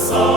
sun.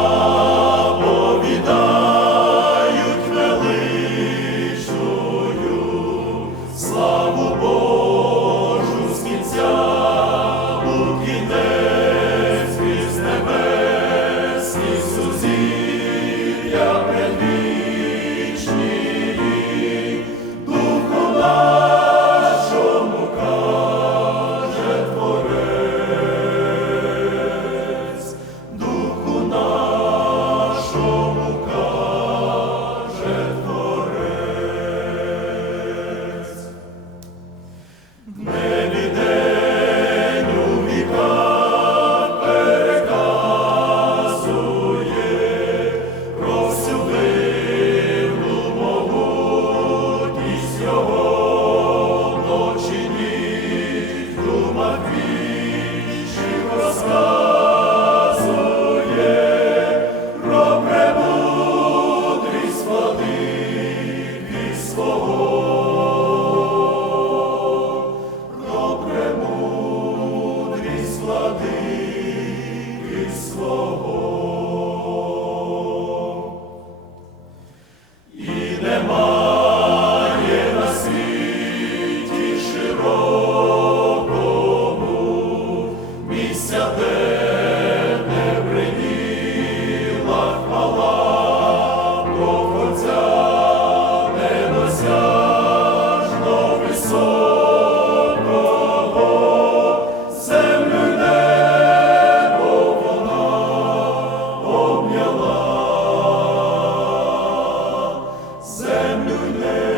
socorro. Amen.